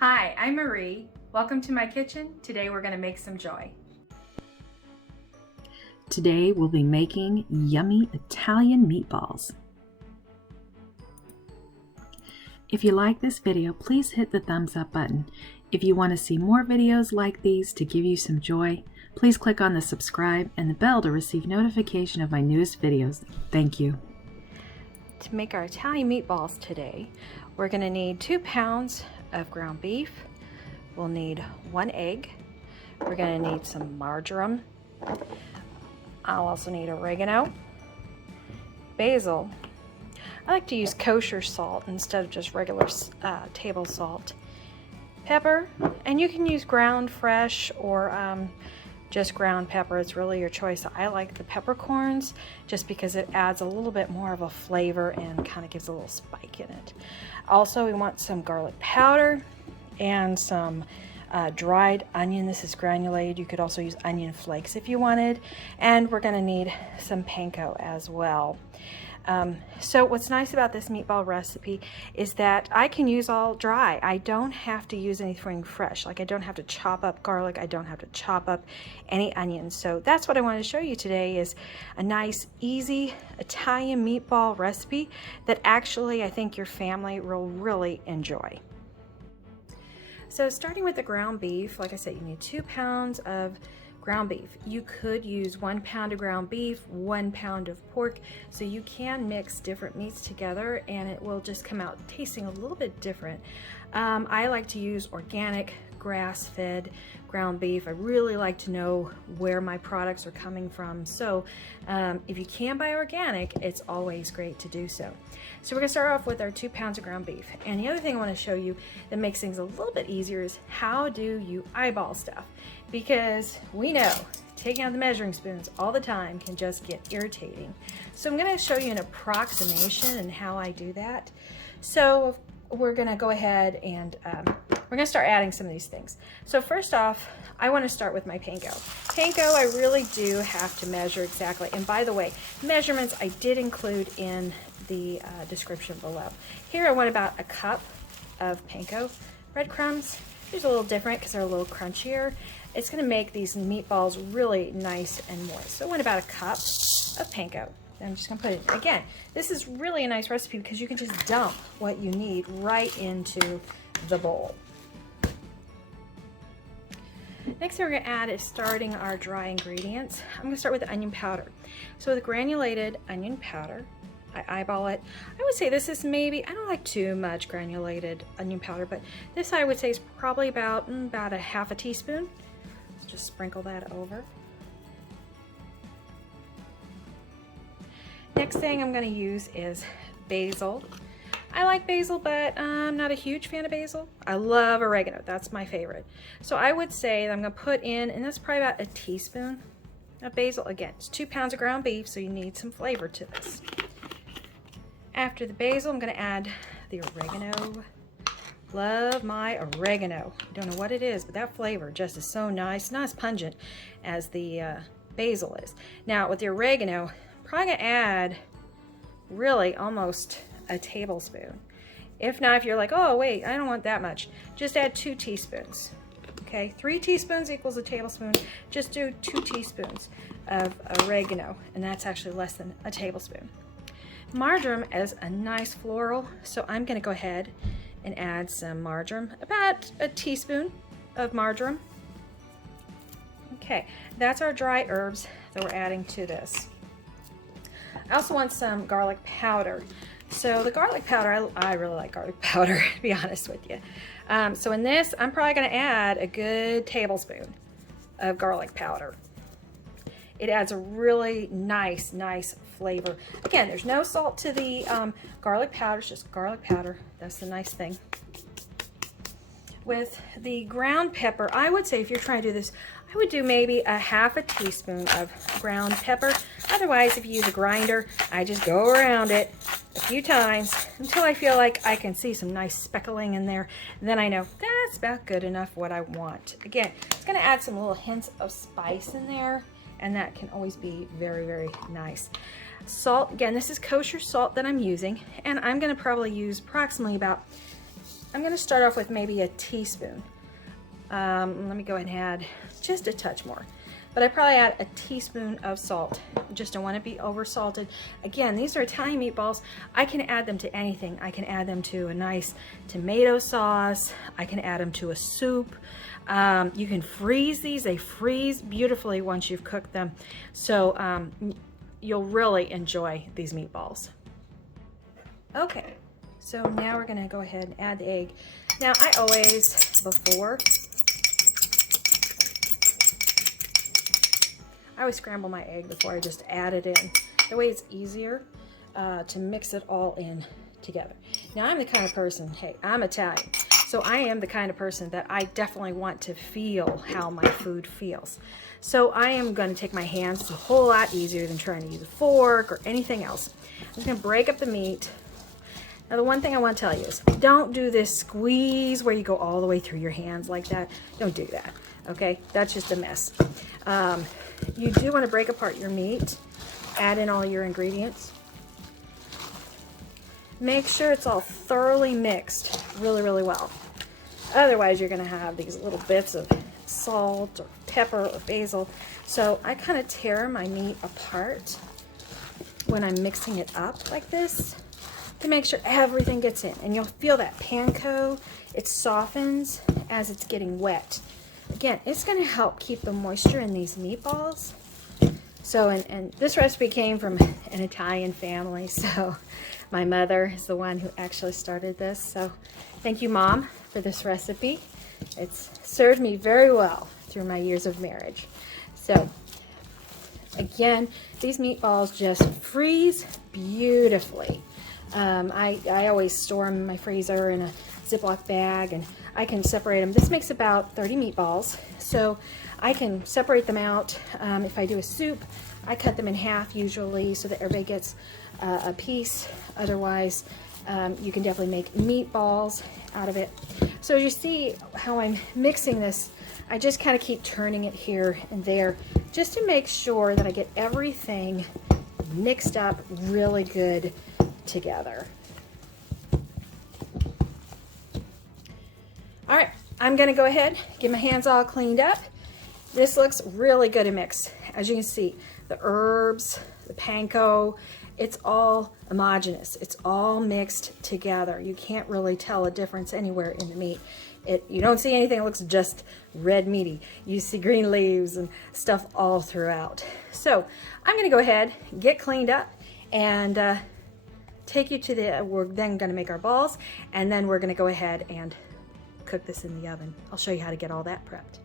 Hi, I'm Marie. Welcome to my kitchen. Today we're going to make some joy. Today we'll be making yummy Italian meatballs. If you like this video, please hit the thumbs up button. If you want to see more videos like these to give you some joy, please click on the subscribe and the bell to receive notification of my newest videos. Thank you. To make our Italian meatballs today, we're going to need 2 pounds of ground beef. We'll need 1 egg. We're going to need some marjoram. I'll also need oregano, basil. I like to use kosher salt instead of just regular table salt. Pepper, and you can use ground fresh or just ground pepper. It's really your choice. I like the peppercorns just because it adds a little bit more of a flavor and kind of gives a little spike in it. Also, we want some garlic powder and some dried onion. This is granulated. You could also use onion flakes if you wanted. And we're going to need some panko as well. So what's nice about this meatball recipe is that I can use all dry. I don't have to use anything fresh. Like I don't have to chop up garlic. I don't have to chop up any onions. So that's what I wanted to show you today is a nice, easy Italian meatball recipe that actually I think your family will really enjoy. So starting with the ground beef, like I said, you need 2 pounds of ground beef. You could use 1 pound of ground beef, 1 pound of pork, so you can mix different meats together and it will just come out tasting a little bit different. I like to use organic grass-fed ground beef. I really like to know where my products are coming from, so if you can buy organic, it's always great to do so. So we're gonna start off with our 2 pounds of ground beef. And the other thing I want to show you that makes things a little bit easier is how do you eyeball stuff? Because we know taking out the measuring spoons all the time can just get irritating. So I'm going to show you an approximation and how I do that. So we're going to go ahead and we're going to start adding some of these things. So first off, I want to start with my panko. Panko, I really do have to measure exactly. And by the way, measurements I did include in the description below. Here I want about a cup of panko. Breadcrumbs, here's a little different because they're a little crunchier. It's going to make these meatballs really nice and moist. So I want about a cup of panko. I'm just going to put it, again, this is really a nice recipe because you can just dump what you need right into the bowl. Next thing we're going to add is starting our dry ingredients. I'm going to start with the onion powder. So with granulated onion powder, I eyeball it. I would say this is maybe, I don't like too much granulated onion powder, but this I would say is probably about a half a teaspoon. Just sprinkle that over. Next thing I'm going to use is basil. I like basil, but I'm not a huge fan of basil. I love oregano. That's my favorite. So I would say that I'm going to put in, and that's probably about a teaspoon of basil. Again, it's 2 pounds of ground beef, so you need some flavor to this. After the basil, I'm going to add the oregano. Love my oregano. I don't know what it is, but that flavor just is so nice. Not as pungent as the basil is. Now with the oregano, I'm probably going to add really almost a tablespoon. If not, if you're like, oh wait, I don't want that much, just add 2 teaspoons. Okay, 3 teaspoons equals a tablespoon. Just do 2 teaspoons of oregano, and that's actually less than a tablespoon. Marjoram is a nice floral, so I'm going to go ahead and add some marjoram, about a teaspoon of marjoram. Okay, that's our dry herbs that we're adding to this. I also want some garlic powder. So the garlic powder, I really like garlic powder, to be honest with you. So in this, I'm probably going to add a good tablespoon of garlic powder. It adds a really nice flavor. Again, there's no salt to the garlic powder, it's just garlic powder. That's the nice thing. With the ground pepper, I would say if you're trying to do this, I would do maybe a half a teaspoon of ground pepper. Otherwise, if you use a grinder, I just go around it a few times until I feel like I can see some nice speckling in there. And then I know that's about good enough what I want. Again, it's going to add some little hints of spice in there, and that can always be very nice. Salt, again, this is kosher salt that I'm using, and I'm going to probably use approximately about I'm going to start off with maybe a teaspoon. Let me go ahead and add just a touch more. But I probably add a teaspoon of salt. Just don't want to be over salted. Again, these are Italian meatballs. I can add them to anything. I can add them to a nice tomato sauce. I can add them to a soup. You can freeze these. They freeze beautifully once you've cooked them. So you'll really enjoy these meatballs. Okay, so now we're going to go ahead and add the egg. Now I always, I always scramble my egg before I just add it in. That way it's easier to mix it all in together. Now I'm the kind of person, hey, I'm Italian, so I am the kind of person that I definitely want to feel how my food feels. So I am going to take my hands. It's a whole lot easier than trying to use a fork or anything else. I'm just going to break up the meat. Now the one thing I want to tell you is don't do this squeeze where you go all the way through your hands like that. Don't do that, okay? That's just a mess. You do want to break apart your meat, add in all your ingredients. Make sure it's all thoroughly mixed really, really well. Otherwise you're going to have these little bits of salt or pepper or basil. So I kind of tear my meat apart when I'm mixing it up like this, to make sure everything gets in. And you'll feel that panko, it softens as it's getting wet. Again, it's going to help keep the moisture in these meatballs. So, and this recipe came from an Italian family, so my mother is the one who actually started this. So thank you, Mom, for this recipe. It's served me very well through my years of marriage. So again, these meatballs just freeze beautifully. I always store them in my freezer in a Ziploc bag, and I can separate them. This makes about 30 meatballs, so I can separate them out. If I do a soup, I cut them in half usually so that everybody gets a piece. Otherwise, you can definitely make meatballs out of it. So as you see how I'm mixing this, I just kind of keep turning it here and there just to make sure that I get everything mixed up really good together. All right, I'm gonna go ahead, get my hands all cleaned up. This looks really good to mix. As you can see, the herbs, the panko, it's all homogeneous. It's all mixed together. You can't really tell a difference anywhere in the meat. You don't see anything that looks just red meaty. You see green leaves and stuff all throughout. So I'm gonna go ahead, get cleaned up, and take you to we're then gonna make our balls, and then we're gonna go ahead and cook this in the oven. I'll show you how to get all that prepped.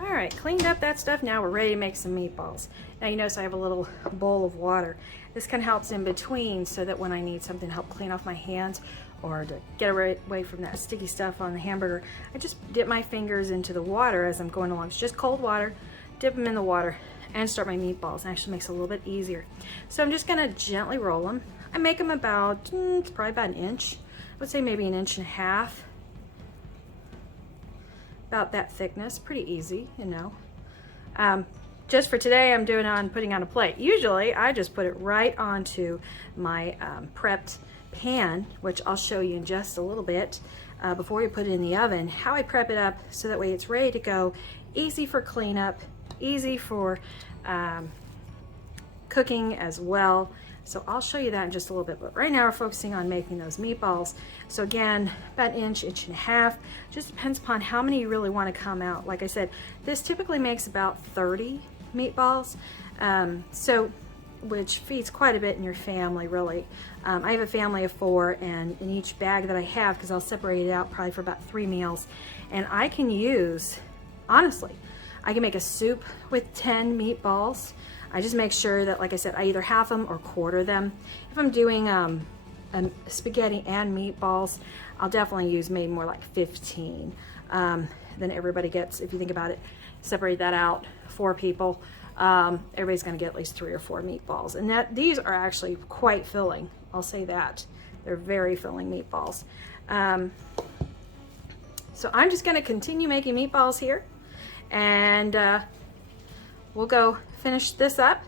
All right, cleaned up that stuff. Now we're ready to make some meatballs. Now you notice I have a little bowl of water. This kind of helps in between so that when I need something to help clean off my hands or to get away from that sticky stuff on the hamburger, I just dip my fingers into the water as I'm going along. It's just cold water, dip them in the water and start my meatballs. It actually makes it a little bit easier. So I'm just gonna gently roll them. I make them about, it's probably about an inch. I would say maybe an inch and a half. About that thickness, pretty easy, you know. Just for today, I'm putting on a plate. Usually, I just put it right onto my prepped pan, which I'll show you in just a little bit before we put it in the oven, how I prep it up so that way it's ready to go, easy for cleanup, easy for cooking as well. So I'll show you that in just a little bit, but right now we're focusing on making those meatballs. So again, about an inch, inch and a half, just depends upon how many you really want to come out. Like I said, this typically makes about 30 meatballs, which feeds quite a bit in your family, really. I have a family of 4, and in each bag that I have, because I'll separate it out probably for about 3 meals, and I can use, honestly, I can make a soup with 10 meatballs. I just make sure that, like I said, I either half them or quarter them. If I'm doing spaghetti and meatballs, I'll definitely use maybe more like 15. Then everybody gets, if you think about it, separate that out, 4 people, everybody's gonna get at least 3 or 4 meatballs. And these are actually quite filling, I'll say that. They're very filling meatballs. So I'm just gonna continue making meatballs here, and we'll go finish this up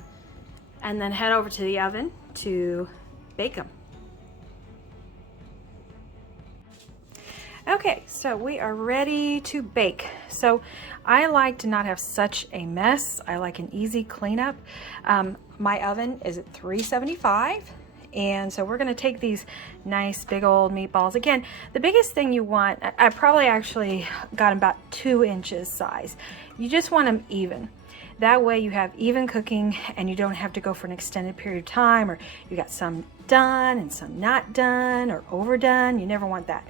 and then head over to the oven to bake them. Okay, so we are ready to bake. So I like to not have such a mess. I like an easy cleanup. My oven is at 375. And so we're going to take these nice big old meatballs. Again, the biggest thing you want, I probably actually got them about 2 inches size. You just want them even. That way you have even cooking and you don't have to go for an extended period of time, or you got some done and some not done or overdone. You never want that.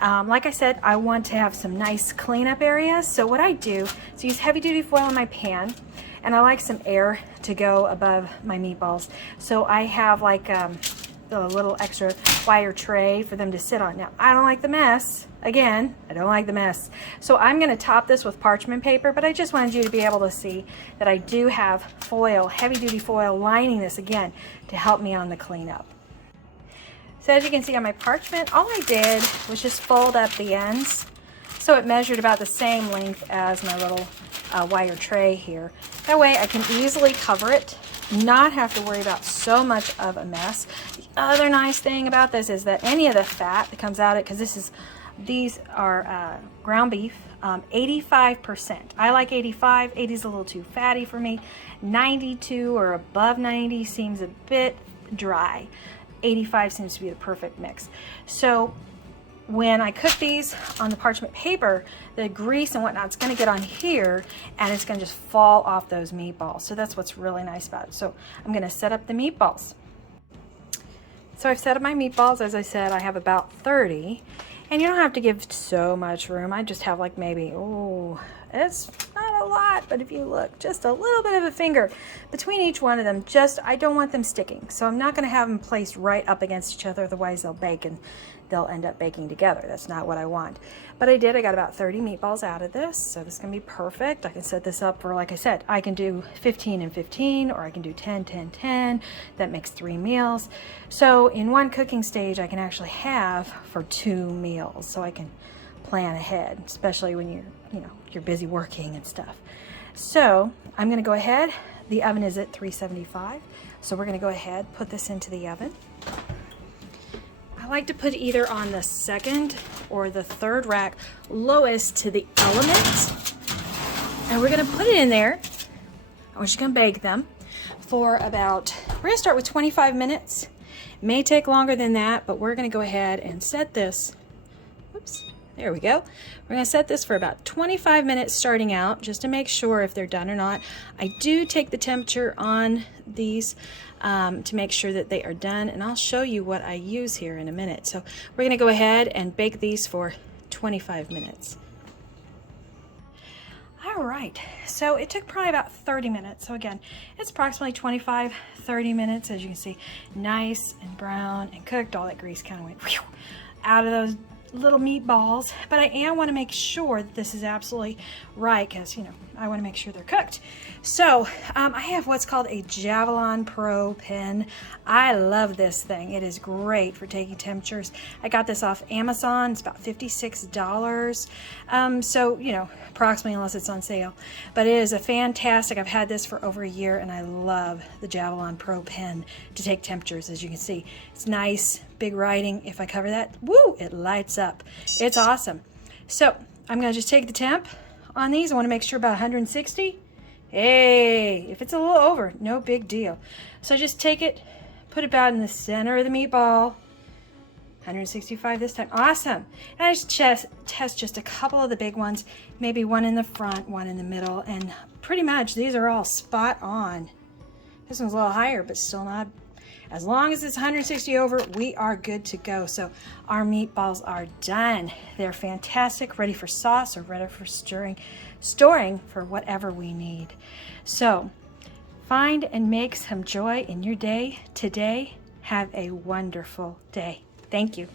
Like I said, I want to have some nice cleanup areas. So what I do is use heavy duty foil in my pan, and I like some air to go above my meatballs. So I have like the little extra wire tray for them to sit on. Now, I don't like the mess. Again, I don't like the mess. So I'm going to top this with parchment paper, but I just wanted you to be able to see that I do have foil, heavy duty foil lining this again to help me on the cleanup. So as you can see on my parchment, all I did was just fold up the ends so it measured about the same length as my little wire tray here. That way I can easily cover it, not have to worry about so much of a mess. The other nice thing about this is that any of the fat that comes out of it, because these are ground beef, 85%. I like 85. 80 is a little too fatty for me. 92 or above 90 seems a bit dry. 85 seems to be the perfect mix. So when I cook these on the parchment paper, the grease and whatnot, it's going to get on here and it's going to just fall off those meatballs. So that's what's really nice about it. So I'm going to set up the meatballs. So I've set up my meatballs. As I said, I have about 30. And you don't have to give so much room. I just have like maybe, it's not a lot, but if you look, just a little bit of a finger between each one of them. I don't want them sticking. So I'm not going to have them placed right up against each other. Otherwise they'll bake and they'll end up baking together. That's not what I want. But I got about 30 meatballs out of this. So this is going to be perfect. I can set this up for, like I said, I can do 15 and 15, or I can do 10, 10, 10. That makes 3 meals. So in one cooking stage, I can actually have for 2 meals. So I can plan ahead, especially when you're busy working and stuff. So I'm going to go ahead. The oven is at 375. So we're going to go ahead, put this into the oven. I like to put either on the 2nd or the 3rd rack, lowest to the element. And we're going to put it in there. We're just going to bake them for about, we're going to start with 25 minutes. It may take longer than that, but we're going to go ahead and set this. Oops. There we go. We're going to set this for about 25 minutes starting out, just to make sure if they're done or not. I do take the temperature on these to make sure that they are done, and I'll show you what I use here in a minute. So we're going to go ahead and bake these for 25 minutes. All right, so it took probably about 30 minutes. So again, it's approximately 25, 30 minutes. As you can see, nice and brown and cooked. All that grease kind of went out of those little meatballs, but I want to make sure that this is absolutely right, because I want to make sure they're cooked. So I have what's called a Javelin Pro pen. I love this thing. It is great for taking temperatures. I got this off Amazon. It's about $56. So approximately, unless it's on sale, but it is a fantastic. I've had this for over a year and I love the Javelin Pro pen to take temperatures. As you can see, it's nice, big writing. If I cover that, woo, it lights up. It's awesome. So I'm going to just take the temp on these. I want to make sure about 160. Hey, if it's a little over, no big deal. So just take it, put it about in the center of the meatball. 165 this time. Awesome. And I just test just a couple of the big ones, maybe one in the front, one in the middle, and pretty much these are all spot on. This one's a little higher, but still not. As long as it's 160 over, we are good to go. So our meatballs are done. They're fantastic, ready for sauce or ready for storing for whatever we need. So find and make some joy in your day today. Have a wonderful day. Thank you.